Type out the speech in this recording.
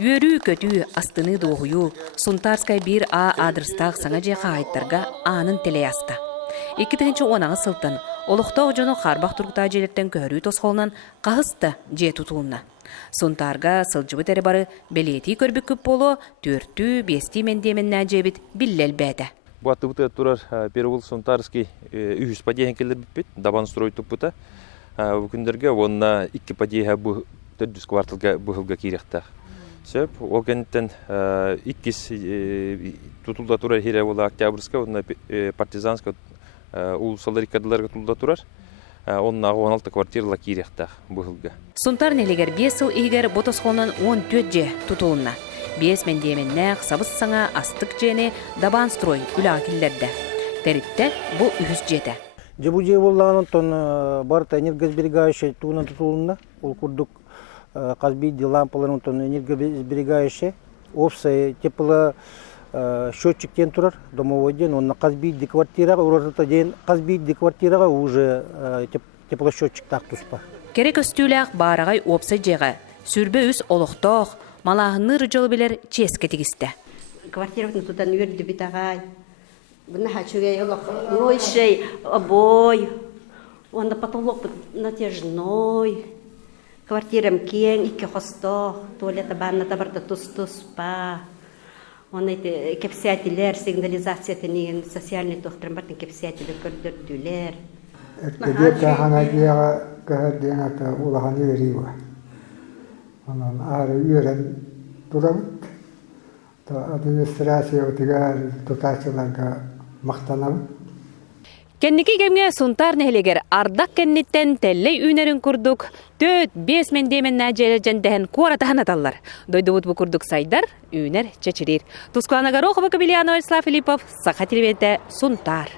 Үйөрүү көтүү астыны доғую, Сунтарскай бир адрыстақ саңа жеқа айттарға анын теле аста. 2-10 сылтын, олықтау жону қарбақ тұрғыта желерттен көрі тосқолынан қағысты же тұтуына. Сунтарға сылжыбы тәрі бары белети көрбік көп болу, 4-5 мендемен нәжебіт биллел бәді. Бұл аты тұрар Перевол Сунтарский үйіс падеян келер бітпет, дабан строй тұппыта. Бүкіндерге онына 2 падея бұл 400 кварталға бұғылға керектақ. Сөп, ол кәнеттен 2 тұтылда тұрар хере ола Октябрьска, онына партизанска улусалар икадыларға тұлда тұрар. Онына 16 квартирла керектақ бұғылға. Сунтар нелегер 5 сыл егер ботосқонын 14 же тұтуылына. 5 мендеменнәқ сабыз саңа астық жені дабан строй үләкілдерді. Тәрітті бұл үйіз жеті. Жабу же боллағанын тон барыта энергосберегающий туғынан тұтуылына. Ол күрдік қазбейді лампаларын тон энергосберегающий. Опсай тепло счетчиктен тұрар домовой ден. Онна қазбейді квартираға, ұратыта ден қазбейді квартираға уже теплосчетчик тақ тұспа. Керек өстіләқ барағай опсай жеға. Сүрбе үс олықтоқ. Малағыны рыжылы білер ческетігісті. Квартиратын тудан өрді бітағай. Бұны хачуге ой шей, обой. Онда потолок натяжной. Квартирам кен, 2 хосто. Туалета банната барда тұс-тұспа. Оны кепсиятелер, сигнализация тенеген социальный тоқтырын бартын кепсиятелер көрдірділер. Әткедеп тағана жеға көхерден аты улаған ерейва. Ondan ağrı üyeren duramıt. Administrasiya ötüger tutaçılarga maqtanamıt. Кенники кемге Сунтар нехелегер ардак кенниттен теллей үйнерін күрдік. 4-5 мендемен нәжелі жәндәхін қуаратағын аталар. Дойдыбыт бұ күрдік сайдар, үйнер чечерер. Тускуанагар оқыбы Кабилиано Вячеслав Филиппов, Саха телевизде Сунтар.